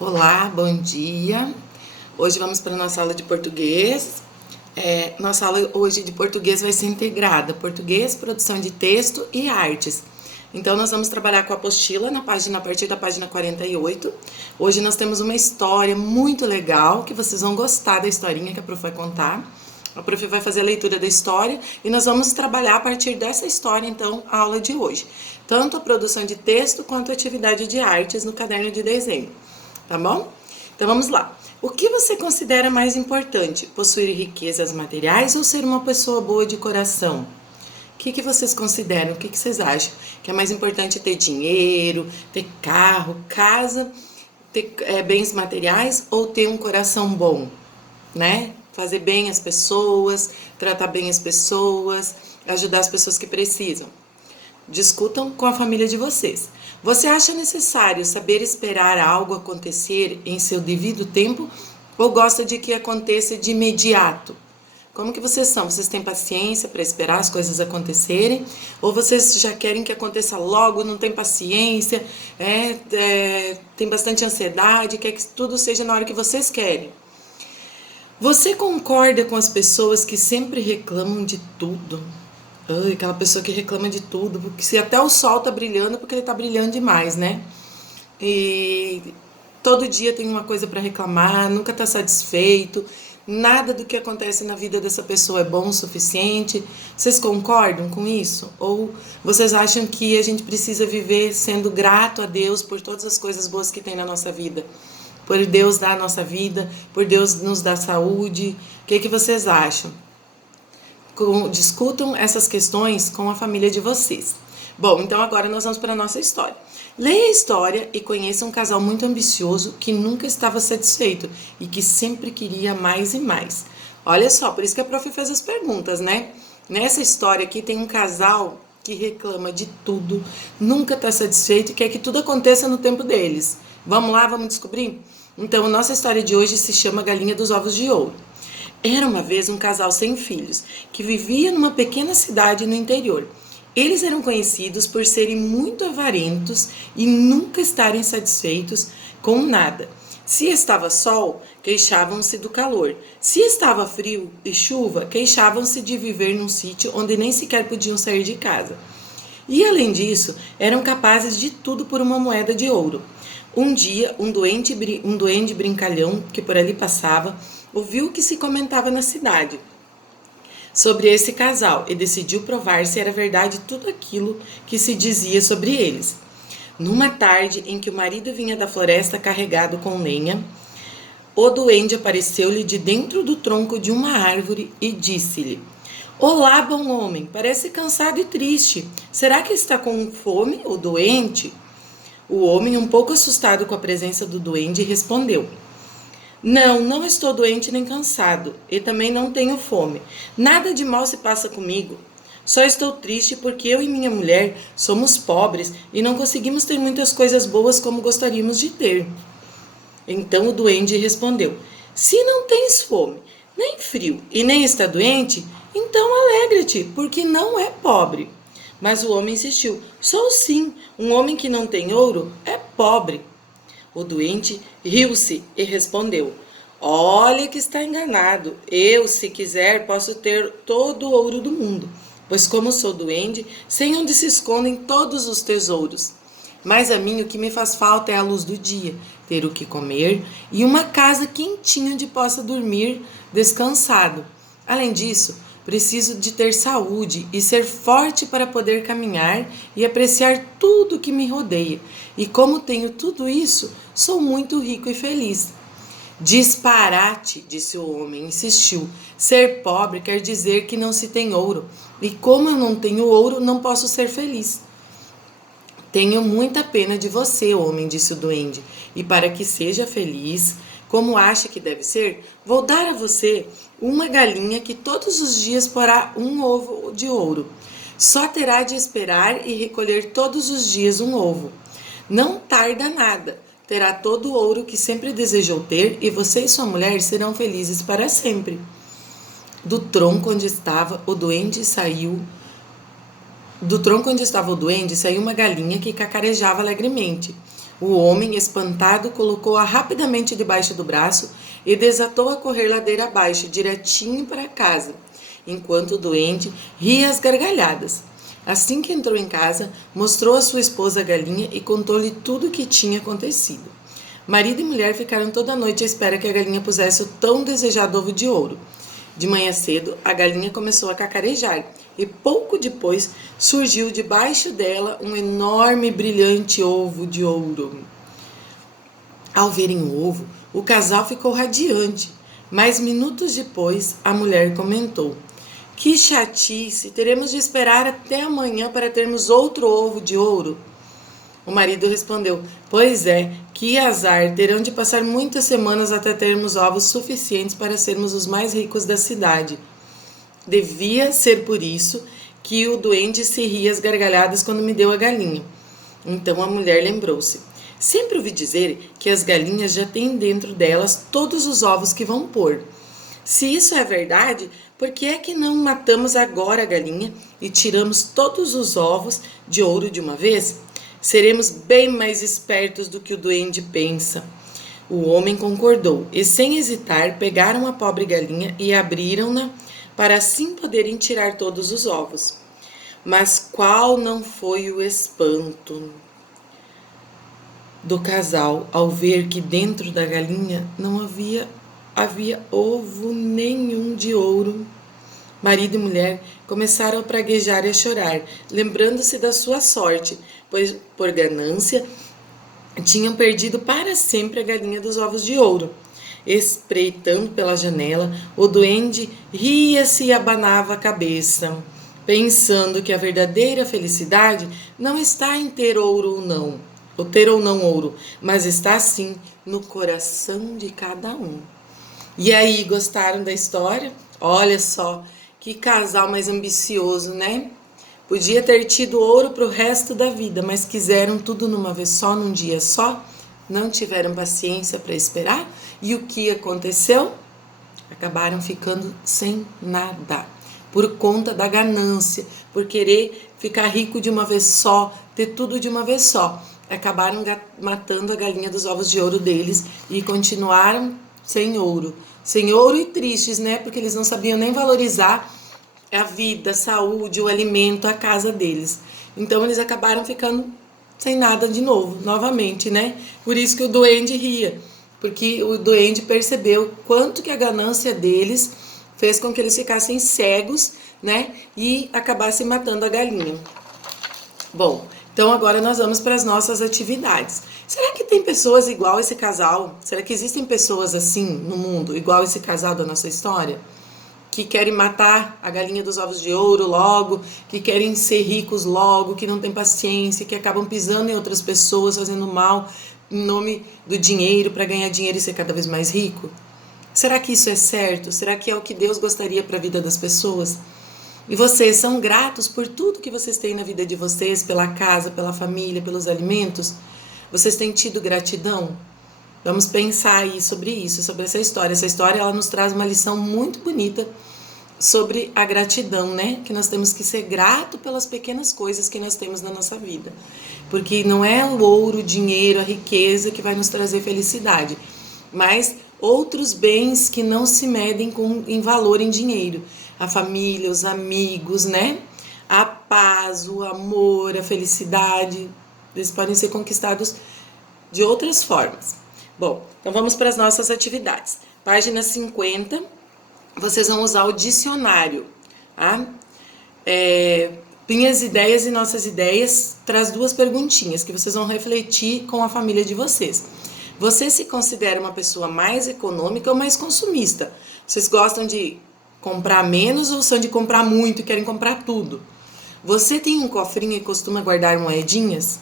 Olá, bom dia. Hoje vamos para a nossa aula de português. Nossa aula hoje de português vai ser integrada, português, produção de texto e artes. Então, nós vamos trabalhar com a apostila a partir da página 48. Hoje nós temos uma história muito legal, que vocês vão gostar da historinha que a prof vai contar. A prof vai fazer a leitura da história e nós vamos trabalhar a partir dessa história, então, a aula de hoje. Tanto a produção de texto quanto a atividade de artes no caderno de desenho. Tá bom? Então vamos lá. O que você considera mais importante? Possuir riquezas materiais ou ser uma pessoa boa de coração? O que vocês consideram? O que vocês acham? Que é mais importante ter dinheiro, ter carro, casa, ter bens materiais ou ter um coração bom? Né? Fazer bem as pessoas, tratar bem as pessoas, ajudar as pessoas que precisam. Discutam com a família de vocês. Você acha necessário saber esperar algo acontecer em seu devido tempo ou gosta de que aconteça de imediato? Como que vocês são? Vocês têm paciência para esperar as coisas acontecerem? Ou vocês já querem que aconteça logo, não tem paciência, tem bastante ansiedade, quer que tudo seja na hora que vocês querem? Você concorda com as pessoas que sempre reclamam de tudo? Aquela pessoa que reclama de tudo, porque se até o sol tá brilhando, é porque ele tá brilhando demais, né? E todo dia tem uma coisa para reclamar, nunca tá satisfeito, nada do que acontece na vida dessa pessoa é bom o suficiente. Vocês concordam com isso? Ou vocês acham que a gente precisa viver sendo grato a Deus por todas as coisas boas que tem na nossa vida? Por Deus dar a nossa vida, por Deus nos dar saúde? O que vocês acham? Discutam essas questões com a família de vocês. Bom, então agora nós vamos para a nossa história. Leia a história e conheça um casal muito ambicioso que nunca estava satisfeito e que sempre queria mais e mais. Olha só, por isso que a prof fez as perguntas, né? Nessa história aqui tem um casal que reclama de tudo, nunca está satisfeito e quer que tudo aconteça no tempo deles. Vamos lá, vamos descobrir? Então, a nossa história de hoje se chama Galinha dos Ovos de Ouro. Era uma vez um casal sem filhos, que vivia numa pequena cidade no interior. Eles eram conhecidos por serem muito avarentos e nunca estarem satisfeitos com nada. Se estava sol, queixavam-se do calor. Se estava frio e chuva, queixavam-se de viver num sítio onde nem sequer podiam sair de casa. E além disso, eram capazes de tudo por uma moeda de ouro. Um dia, um duende brincalhão que por ali passava ouviu o que se comentava na cidade sobre esse casal e decidiu provar se era verdade tudo aquilo que se dizia sobre eles. Numa tarde em que o marido vinha da floresta carregado com lenha, o duende apareceu-lhe de dentro do tronco de uma árvore e disse-lhe: Olá, bom homem, parece cansado e triste. Será que está com fome ou doente? O homem, um pouco assustado com a presença do duende, respondeu: Não, não estou doente nem cansado, e também não tenho fome. Nada de mal se passa comigo. Só estou triste porque eu e minha mulher somos pobres e não conseguimos ter muitas coisas boas como gostaríamos de ter. Então o duende respondeu: Se não tens fome, nem frio e nem está doente, então alegra-te, porque não é pobre. Mas o homem insistiu: Sou sim, um homem que não tem ouro é pobre. O doente riu-se e respondeu: Olha que está enganado. Eu, se quiser, posso ter todo o ouro do mundo, pois como sou duende, sei onde se escondem todos os tesouros. Mas a mim o que me faz falta é a luz do dia, ter o que comer e uma casa quentinha onde possa dormir descansado. Além disso, preciso de ter saúde e ser forte para poder caminhar e apreciar tudo que me rodeia. E como tenho tudo isso, sou muito rico e feliz. Disparate, disse o homem, insistiu. Ser pobre quer dizer que não se tem ouro. E como eu não tenho ouro, não posso ser feliz. Tenho muita pena de você, homem, disse o duende. E para que seja feliz, como acha que deve ser, vou dar a você uma galinha que todos os dias porá um ovo de ouro. Só terá de esperar e recolher todos os dias um ovo. Não tarda nada. Terá todo o ouro que sempre desejou ter e você e sua mulher serão felizes para sempre. Do tronco onde estava o duende saiu uma galinha que cacarejava alegremente. O homem, espantado, colocou-a rapidamente debaixo do braço e desatou a correr ladeira abaixo, direitinho para casa, enquanto o doente ria às gargalhadas. Assim que entrou em casa, mostrou à sua esposa a galinha e contou-lhe tudo o que tinha acontecido. Marido e mulher ficaram toda a noite à espera que a galinha pusesse o tão desejado ovo de ouro. De manhã cedo, a galinha começou a cacarejar e pouco depois surgiu debaixo dela um enorme e brilhante ovo de ouro. Ao verem o ovo, o casal ficou radiante, mas minutos depois a mulher comentou: "Que chatice, teremos de esperar até amanhã para termos outro ovo de ouro?" O marido respondeu: "Pois é, que azar, terão de passar muitas semanas até termos ovos suficientes para sermos os mais ricos da cidade." Devia ser por isso que o doente se ria às gargalhadas quando me deu a galinha. Então a mulher lembrou-se: "Sempre ouvi dizer que as galinhas já têm dentro delas todos os ovos que vão pôr. Se isso é verdade, por que é que não matamos agora a galinha e tiramos todos os ovos de ouro de uma vez? Seremos bem mais espertos do que o duende pensa." O homem concordou e, sem hesitar, pegaram a pobre galinha e abriram-na para assim poderem tirar todos os ovos. Mas qual não foi o espanto do casal ao ver que dentro da galinha não havia ovo nenhum de ouro. Marido e mulher começaram a praguejar e a chorar, lembrando-se da sua sorte, pois, por ganância, tinham perdido para sempre a galinha dos ovos de ouro. Espreitando pela janela, o duende ria-se e abanava a cabeça, pensando que a verdadeira felicidade não está em ter ouro ou ter ou não ouro, mas está sim no coração de cada um. E aí, gostaram da história? Olha só, que casal mais ambicioso, né? Podia ter tido ouro para o resto da vida, mas quiseram tudo numa vez só, num dia só. Não tiveram paciência para esperar. E o que aconteceu? Acabaram ficando sem nada. Por conta da ganância, por querer ficar rico de uma vez só, ter tudo de uma vez só. Acabaram matando a galinha dos ovos de ouro deles e continuaram sem ouro. Sem ouro e tristes, né? Porque eles não sabiam nem valorizar a vida, a saúde, o alimento, a casa deles. Então eles acabaram ficando sem nada de novo, novamente, né? Por isso que o duende ria, porque o duende percebeu quanto que a ganância deles fez com que eles ficassem cegos, né? E acabassem matando a galinha. Bom, então agora nós vamos para as nossas atividades. Será que tem pessoas igual esse casal? Será que existem pessoas assim no mundo, igual esse casal da nossa história? Que querem matar a galinha dos ovos de ouro logo, que querem ser ricos logo, que não têm paciência, que acabam pisando em outras pessoas, fazendo mal em nome do dinheiro para ganhar dinheiro e ser cada vez mais rico? Será que isso é certo? Será que é o que Deus gostaria para a vida das pessoas? E vocês são gratos por tudo que vocês têm na vida de vocês, pela casa, pela família, pelos alimentos? Vocês têm tido gratidão? Vamos pensar aí sobre isso, sobre essa história. Essa história ela nos traz uma lição muito bonita sobre a gratidão, né? Que nós temos que ser grato pelas pequenas coisas que nós temos na nossa vida. Porque não é o ouro, o dinheiro, a riqueza que vai nos trazer felicidade, mas outros bens que não se medem em valor em dinheiro. A família, os amigos, né? A paz, o amor, a felicidade, eles podem ser conquistados de outras formas. Bom, então vamos para as nossas atividades. Página 50, vocês vão usar o dicionário, tá? Minhas ideias e nossas ideias traz duas perguntinhas que vocês vão refletir com a família de vocês. Você se considera uma pessoa mais econômica ou mais consumista? Vocês gostam de comprar menos ou são de comprar muito e querem comprar tudo? Você tem um cofrinho e costuma guardar moedinhas?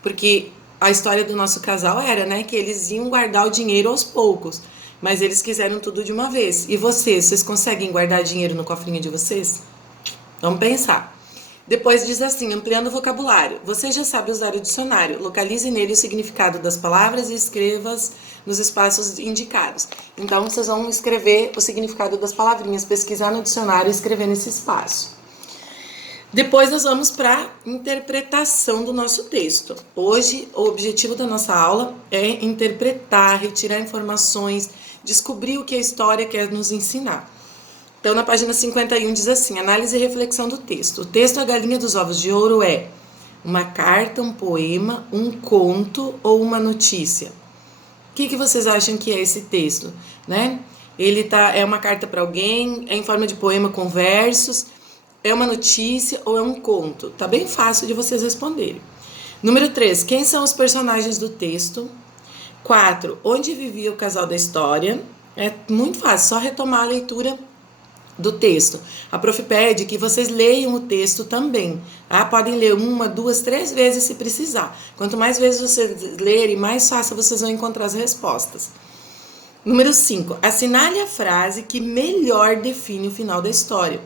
Porque a história do nosso casal era, né, que eles iam guardar o dinheiro aos poucos, mas eles quiseram tudo de uma vez. E vocês conseguem guardar dinheiro no cofrinho de vocês? Vamos pensar. Depois diz assim, ampliando o vocabulário. Você já sabe usar o dicionário. Localize nele o significado das palavras e escreva-as nos espaços indicados. Então, vocês vão escrever o significado das palavrinhas, pesquisar no dicionário e escrever nesse espaço. Depois nós vamos para a interpretação do nosso texto. Hoje, o objetivo da nossa aula é interpretar, retirar informações, descobrir o que a história quer nos ensinar. Então, na página 51 diz assim, análise e reflexão do texto. O texto A Galinha dos Ovos de Ouro é uma carta, um poema, um conto ou uma notícia? O que vocês acham que é esse texto, né? É uma carta para alguém, é em forma de poema com versos, é uma notícia ou é um conto? Tá bem fácil de vocês responderem. Número 3, quem são os personagens do texto? 4, onde vivia o casal da história? É muito fácil, só retomar a leitura do texto. A prof pede que vocês leiam o texto também. Tá? Podem ler 1, 2, 3 vezes se precisar. Quanto mais vezes vocês lerem, mais fácil vocês vão encontrar as respostas. Número 5. Assinale a frase que melhor define o final da história.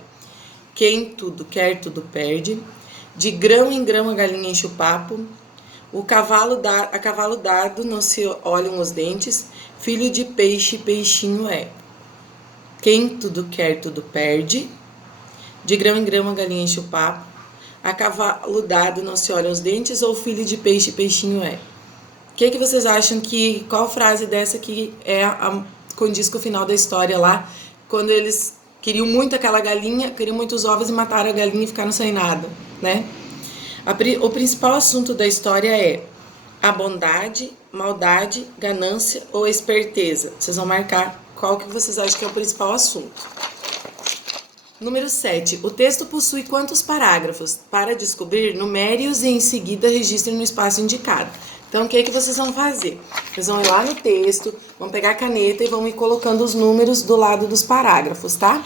Quem tudo quer, tudo perde. De grão em grão a galinha enche o papo. A cavalo dado não se olham os dentes. Filho de peixe, peixinho é. Quem tudo quer, tudo perde. De grão em grão a galinha enche o papo. A cavalo dado não se olham os dentes, ou filho de peixe, peixinho é. O que vocês acham que... Qual frase dessa que condiz com o final da história lá, quando eles queriam muito aquela galinha, queriam muitos ovos e mataram a galinha e ficaram sem nada, né? O principal assunto da história é a bondade, maldade, ganância ou esperteza. Vocês vão marcar qual que vocês acham que é o principal assunto. Número 7. O texto possui quantos parágrafos? Para descobrir, numere-os e em seguida registre no espaço indicado. Então, o que vocês vão fazer? Vocês vão ir lá no texto, vão pegar a caneta e vão ir colocando os números do lado dos parágrafos, tá?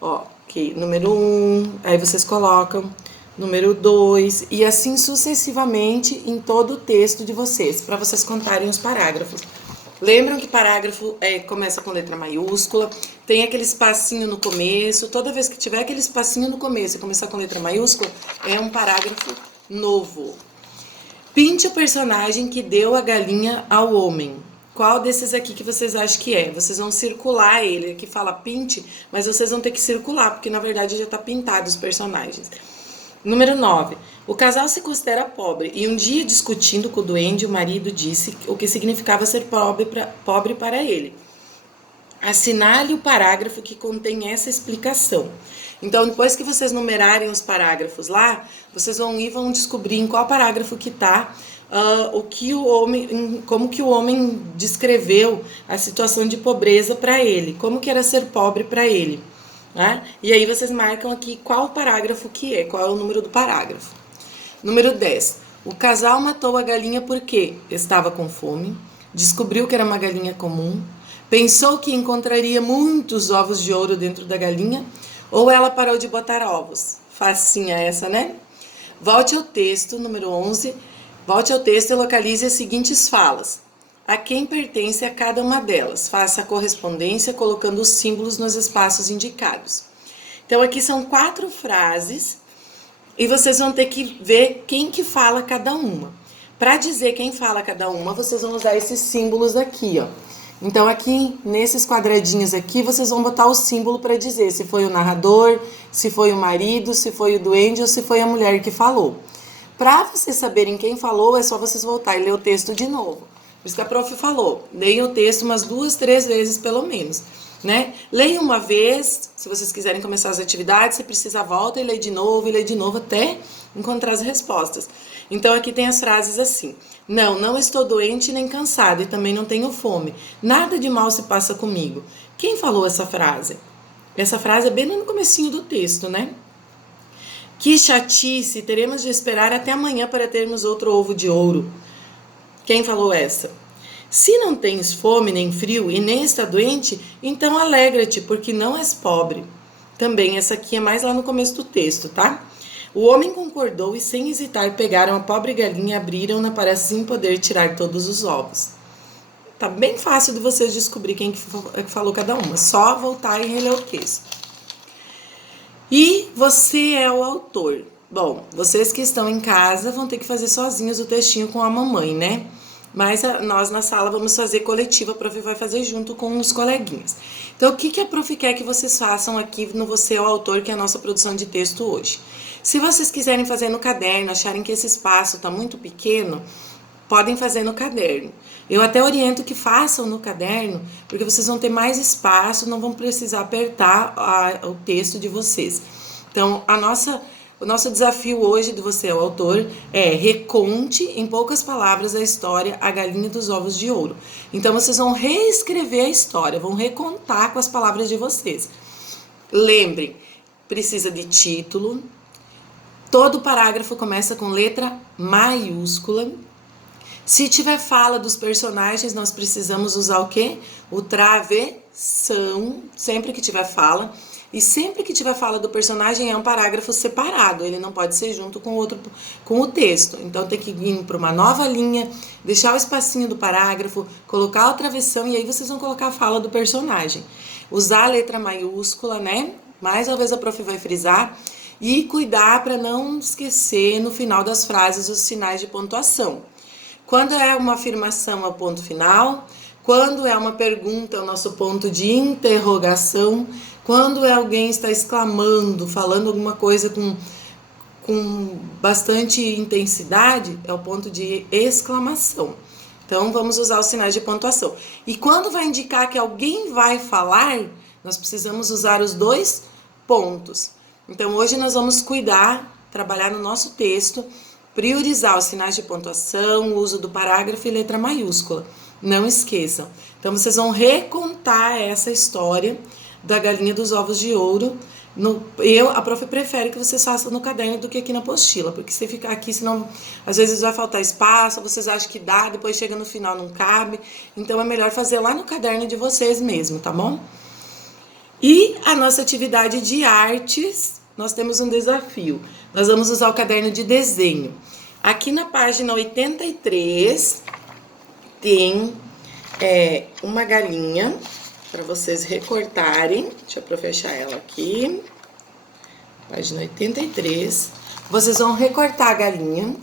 Ó, ok, número 1, aí vocês colocam número 2 e assim sucessivamente em todo o texto de vocês, para vocês contarem os parágrafos. Lembram que parágrafo começa com letra maiúscula, tem aquele espacinho no começo, toda vez que tiver aquele espacinho no começo e começar com letra maiúscula, é um parágrafo novo. Pinte o personagem que deu a galinha ao homem. Qual desses aqui que vocês acham que é? Vocês vão circular ele, aqui fala pinte, mas vocês vão ter que circular, porque na verdade já está pintado os personagens. Número 9. O casal se considera pobre e um dia discutindo com o duende, o marido disse o que significava ser pobre para ele. Assinale o parágrafo que contém essa explicação. Então, depois que vocês numerarem os parágrafos lá, vocês vão descobrir em qual parágrafo que está como que o homem descreveu a situação de pobreza para ele, como que era ser pobre para ele. Né? E aí vocês marcam aqui qual parágrafo que é, qual é o número do parágrafo. Número 10. O casal matou a galinha porque estava com fome, descobriu que era uma galinha comum, pensou que encontraria muitos ovos de ouro dentro da galinha, ou ela parou de botar ovos. Facinha essa, né? Volte ao texto, número 11. Volte ao texto e localize as seguintes falas. A quem pertence a cada uma delas? Faça a correspondência colocando os símbolos nos espaços indicados. Então, aqui são 4 frases e vocês vão ter que ver quem que fala cada uma. Para dizer quem fala cada uma, vocês vão usar esses símbolos aqui, ó. Então, aqui, nesses quadradinhos aqui, vocês vão botar o símbolo para dizer se foi o narrador, se foi o marido, se foi o duende ou se foi a mulher que falou. Para vocês saberem quem falou, é só vocês voltar e ler o texto de novo. Por isso que a prof falou, leiam o texto umas 2, 3 vezes pelo menos, né? Leiam uma vez, se vocês quiserem começar as atividades, se precisar volta e lê de novo até encontrar as respostas. Então aqui tem as frases assim: não estou doente nem cansado e também não tenho fome. Nada de mal se passa comigo. Quem falou essa frase? Essa frase é bem no comecinho do texto, né? Que chatice, teremos de esperar até amanhã para termos outro ovo de ouro. Quem falou essa? Se não tens fome nem frio e nem está doente, então alegra-te, porque não és pobre. Também essa aqui é mais lá no começo do texto, tá? O homem concordou e sem hesitar pegaram a pobre galinha e abriram-na para assim poder tirar todos os ovos. Tá bem fácil de vocês descobrir quem que falou cada uma. Só voltar e reler o texto. E você é o autor. Bom, vocês que estão em casa vão ter que fazer sozinhos o textinho com a mamãe, né? mas nós na sala vamos fazer coletiva, a prof vai fazer junto com os coleguinhas. Então, o que a prof quer que vocês façam aqui no Você é o Autor, que é a nossa produção de texto hoje? Se vocês quiserem fazer no caderno, acharem que esse espaço está muito pequeno, podem fazer no caderno. Eu até oriento que façam no caderno, porque vocês vão ter mais espaço, não vão precisar apertar o texto de vocês. Então, o nosso desafio hoje do Você é o Autor é reconte em poucas palavras a história A Galinha dos Ovos de Ouro. Então, vocês vão reescrever a história, vão recontar com as palavras de vocês. Lembrem, precisa de título, todo parágrafo começa com letra maiúscula. Se tiver fala dos personagens, nós precisamos usar o quê? O travessão, sempre que tiver fala. E sempre que tiver fala do personagem é um parágrafo separado, ele não pode ser junto com o texto. Então tem que ir para uma nova linha, deixar o espacinho do parágrafo, colocar o travessão e aí vocês vão colocar a fala do personagem. Usar a letra maiúscula, né? Mais uma vez a prof vai frisar. E cuidar para não esquecer no final das frases os sinais de pontuação. Quando é uma afirmação, é o ponto final. Quando é uma pergunta, é o nosso ponto de interrogação. Quando alguém está exclamando, falando alguma coisa com bastante intensidade, é o ponto de exclamação. Então, vamos usar os sinais de pontuação. E quando vai indicar que alguém vai falar, nós precisamos usar os dois pontos. Então, hoje nós vamos trabalhar no nosso texto, priorizar os sinais de pontuação, o uso do parágrafo e letra maiúscula. Não esqueçam. Então, vocês vão recontar essa história da Galinha dos Ovos de Ouro. A prof prefere que vocês façam no caderno do que aqui na apostila, porque se ficar aqui, senão às vezes vai faltar espaço, vocês acham que dá, depois chega no final não cabe. Então, é melhor fazer lá no caderno de vocês mesmo, tá bom? E a nossa atividade de artes, nós temos um desafio. Nós vamos usar o caderno de desenho. Aqui na página 83 tem uma galinha para vocês recortarem. Deixa eu fechar ela aqui. Página 83. Vocês vão recortar a galinha.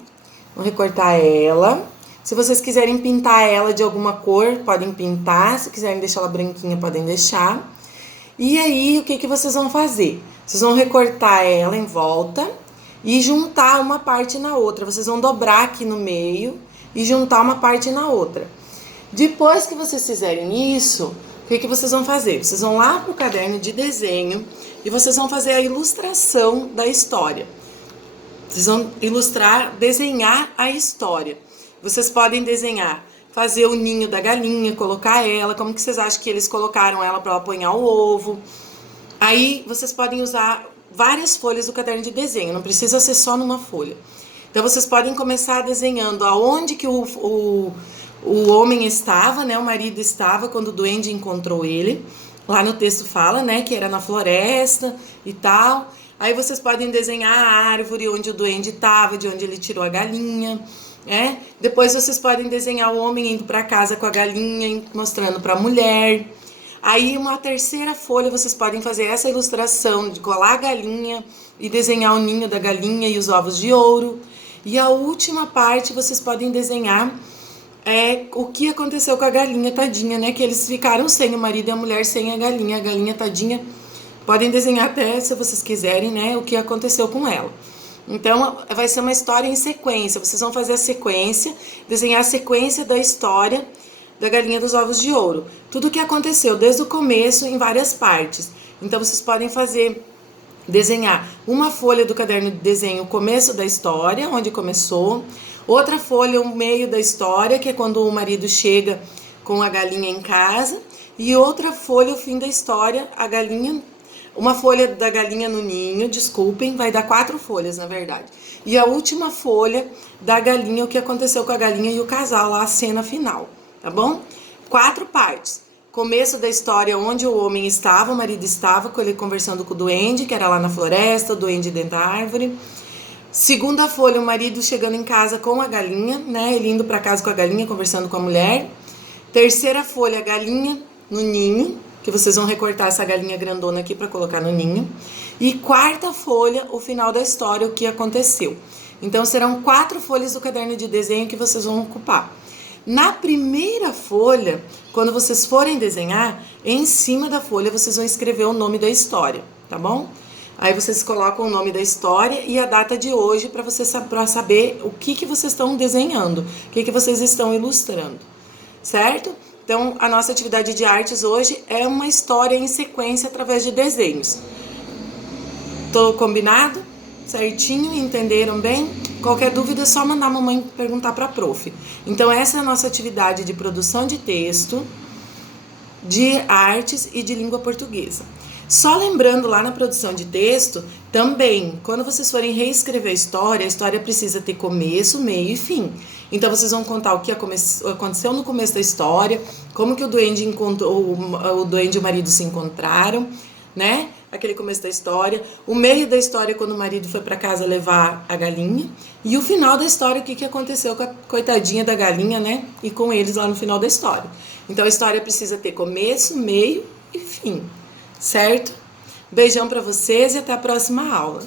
Vão recortar ela. Se vocês quiserem pintar ela de alguma cor, podem pintar. Se quiserem deixar ela branquinha, podem deixar. E aí, o que vocês vão fazer? Vocês vão recortar ela em volta e juntar uma parte na outra. Vocês vão dobrar aqui no meio e juntar uma parte na outra. Depois que vocês fizerem isso, o que vocês vão fazer? Vocês vão lá para o caderno de desenho e vocês vão fazer a ilustração da história. Vocês vão desenhar a história. Vocês podem desenhar, fazer o ninho da galinha, colocar ela, como que vocês acham que eles colocaram ela para ela apanhar o ovo. Aí vocês podem usar várias folhas do caderno de desenho, não precisa ser só numa folha. Então vocês podem começar desenhando aonde que o homem estava, né? O marido estava quando o duende encontrou ele. Lá no texto fala, né, que era na floresta e tal. Aí vocês podem desenhar a árvore onde o duende estava, de onde ele tirou a galinha. Depois vocês podem desenhar o homem indo para casa com a galinha, mostrando para a mulher. Aí uma terceira folha vocês podem fazer essa ilustração de colar a galinha e desenhar o ninho da galinha e os ovos de ouro. E a última parte vocês podem desenhar o que aconteceu com a galinha tadinha, né? Que eles ficaram sem o marido e a mulher sem a galinha tadinha. Podem desenhar até, se vocês quiserem, né, o que aconteceu com ela. Então, vai ser uma história em sequência. Vocês vão fazer a sequência, desenhar a sequência da história da Galinha dos Ovos de Ouro. Tudo o que aconteceu desde o começo em várias partes. Então, vocês podem desenhar uma folha do caderno de desenho, o começo da história, onde começou. Outra folha, o meio da história, que é quando o marido chega com a galinha em casa. E outra folha, o fim da história, a galinha... Uma folha da galinha no ninho, desculpem, vai dar 4 folhas, na verdade. E a última folha da galinha, o que aconteceu com a galinha e o casal, lá a cena final, tá bom? 4 partes. Começo da história, onde o homem estava, o marido estava, com ele conversando com o duende, que era lá na floresta, o duende dentro da árvore. Segunda folha, o marido chegando em casa com a galinha, né? Ele indo para casa com a galinha, conversando com a mulher. Terceira folha, a galinha no ninho, que vocês vão recortar essa galinha grandona aqui para colocar no ninho. E quarta folha, o final da história, o que aconteceu. Então, serão 4 folhas do caderno de desenho que vocês vão ocupar. Na primeira folha, quando vocês forem desenhar, em cima da folha vocês vão escrever o nome da história, tá bom? Aí vocês colocam o nome da história e a data de hoje para vocês saber o que vocês estão desenhando, o que vocês estão ilustrando, certo? Então, a nossa atividade de artes hoje é uma história em sequência através de desenhos. Tô combinado? Certinho? Entenderam bem? Qualquer dúvida é só mandar a mamãe perguntar para a prof. Então, essa é a nossa atividade de produção de texto, de artes e de língua portuguesa. Só lembrando, lá na produção de texto, também, quando vocês forem reescrever a história precisa ter começo, meio e fim. Então, vocês vão contar o que aconteceu no começo da história, como que o duende e o marido se encontraram, né? Aquele começo da história. O meio da história, quando o marido foi para casa levar a galinha. E o final da história, o que aconteceu com a coitadinha da galinha, né? E com eles lá no final da história. Então, a história precisa ter começo, meio e fim. Certo? Beijão para vocês e até a próxima aula.